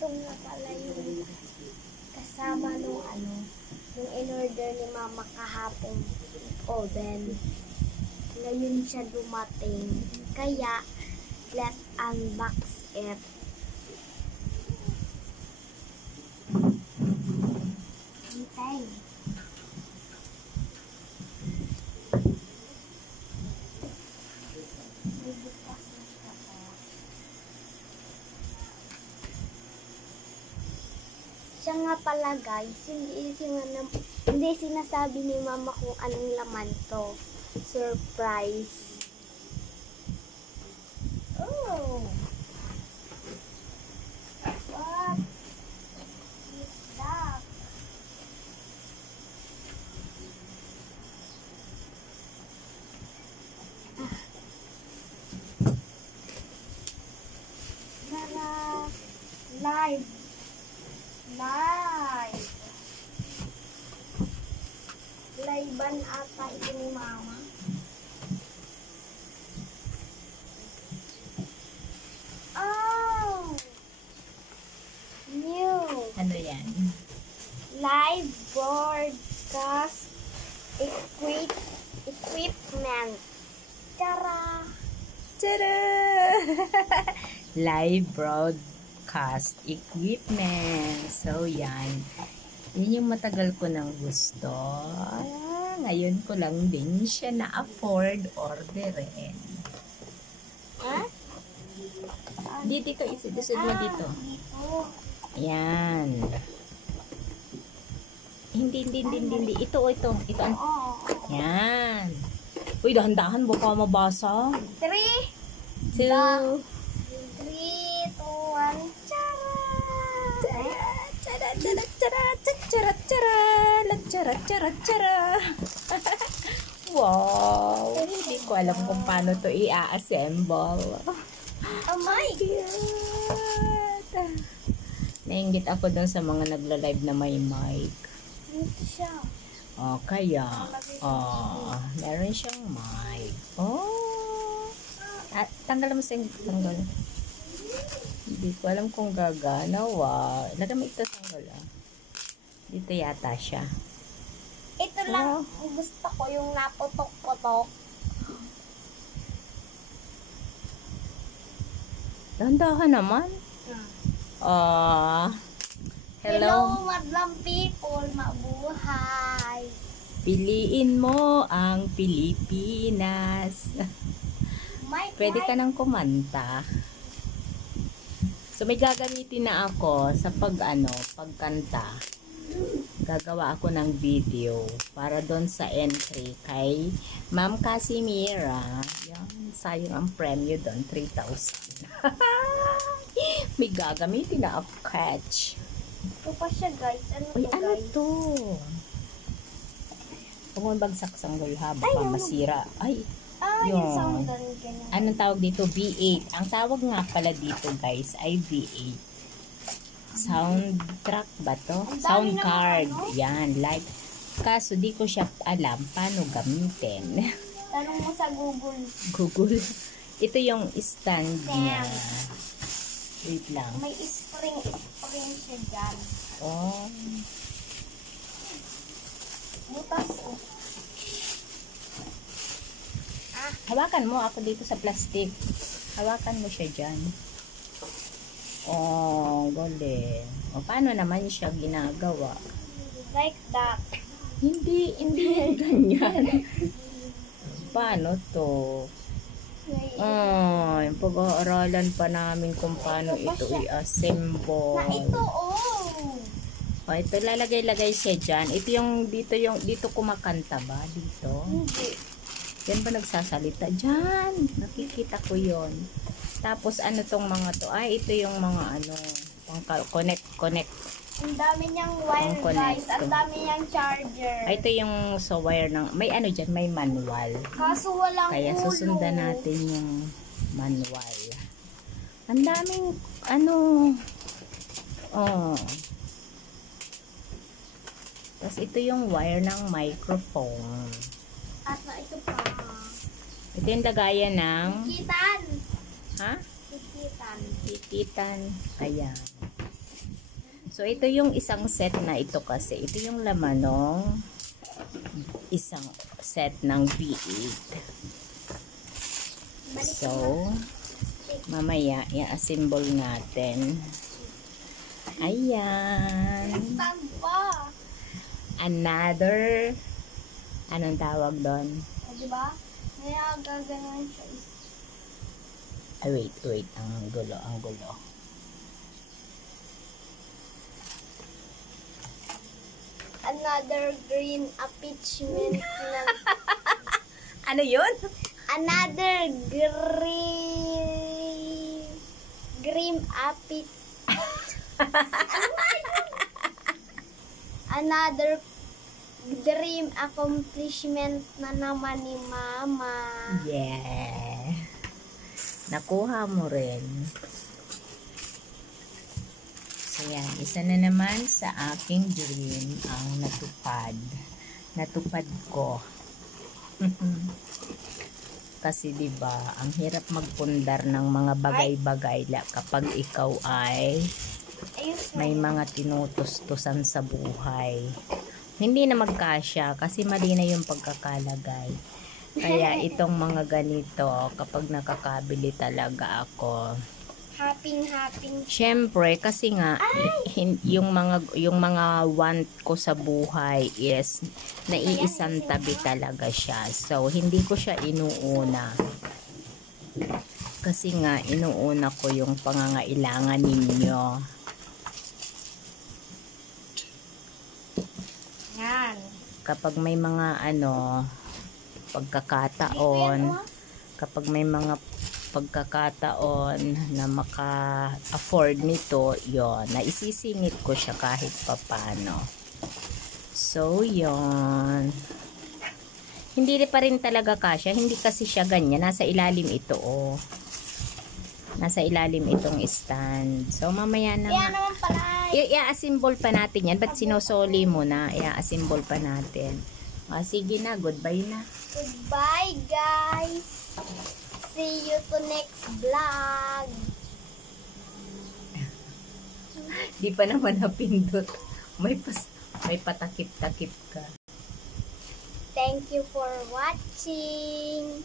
ito nga pala yung kasama nung yung in-order ni Mama kahapon oven. Ngayon siya dumating. Kaya, let's unbox it. Hintay. Siya nga pala guys, hindi sinasabi ni Mama kung anong laman to. Surprise. Oh. What is that? Tara. Live. Live-an ata ito ni Mama. Oh! New. Ano yan? Live broadcast equipment. Tara! Tada! Live broadcast equipment. So, yan. Yan yung matagal ko nang gusto. Ngayon ko lang din siya na-afford orderin. Ha? Dito, isidusod mo dito. Ayan. Hindi. Ito. Yan. Uy, dahan-dahan, baka mabasa. 3, 2, 2, 1, wow! Hindi ko alam kung paano to i-assemble. oh my God! Nainggit ako dun sa mga nagla-live na may mic. Dito siya. Oh, kaya, meron siyang mic. Oh! Tanggal mo sa tanggal. Hindi ko alam kung gagana. Wow. Lagay mo ito tanggal. Dito yata siya. Ito lang ang gusto ko, yung naputok-putok. Dahan-dahan naman. Hello, madlang people. Mabuhay. Piliin mo ang Pilipinas. Pwede ka nang kumanta. So, may gagamitin na ako sa pagkanta. Gagawa ako ng video para doon sa entry kay Ma'am Casimira. Yan, sayang ang premyo doon, 3,000. May gagamitin na ako, catch. Ito pa siya, guys. Uy, ano to? Huwag mo bagsak sanggol ha, baka masira. Ay, yung sound ganyan. Anong tawag dito? V8. Ang tawag nga pala dito, guys, ay V8. Soundtrack ba to? Sound card. Yan, like. Kaso, di ko siya alam paano gamitin. Tanong mo sa Google. Google. Ito yung stand niya. Wait lang. May spring siya dyan. Oh. Butas oh. Hawakan mo ako dito sa plastic. Hawakan mo siya dyan. Oh, galing. O, paano naman siya ginagawa? Like that. Hindi ganyan. Paano to? Ay, pag-aaralan pa namin kung paano ito i-assemble. Na ito, oh. O, ito lalagay-lagay siya dyan. Ito yung, dito kumakanta ba? Dito? Hindi. Yan ba nagsasalita? Dyan! Nakikita ko yon. Tapos, ano tong mga to? Ay, ito yung mga connect. Ang dami niyang wire, guys. Ang dami niyang charger. Ay, ito yung sa wire ng, may ano dyan, may manual. Kaso walang Kaya ulo. susundan natin yung manual. Ang daming, Tapos ito yung wire ng microphone. At ito pa. Ito yung lagayan ng... Kitan. Ha? Kitan. Kikitan. Ayan. So, ito yung isang set na ito kasi. Ito yung laman ng isang set ng V8. So, mamaya, i-assemble natin. Ayan. Another, anong tawag doon? Diba? Kaya gagawin siya. Ay, wait. Ang gulo. Another green attachment ng Ano yun? another green another dream accomplishment na naman ni Mama. Yeah. Nakuha mo rin. So, yan. Isa na naman sa aking dream ang natupad. Natupad ko. Kasi 'di ba, ang hirap magpundar ng mga bagay-bagay kapag ikaw ay may mga tinutustusan sa buhay. Hindi na magkasya kasi mali na yung pagkakalagay. Kaya itong mga ganito, kapag nakakabili talaga ako, Happy. syempre kasi nga yung mga want ko sa buhay is naiisang tabi talaga siya. So hindi ko siya inuuna. Kasi nga inuuna ko yung pangangailangan ninyo. Yan. Kapag may mga kapag may mga pagkakataon na maka-afford nito, yon, naisisingit ko siya kahit papano. So, yon. Hindi pa rin talaga kasya. Hindi kasi siya ganyan. Nasa ilalim ito, oh. Nasa ilalim itong stand. So, mamaya na Kaya naman pala. I-assemble pa natin yan. Ba't sinosoli mo na? I-assemble pa natin. Sige na. Goodbye na. Goodbye, guys. See you to next vlog. Di pa naman napindot. May patakip-takip ka. Thank you for watching.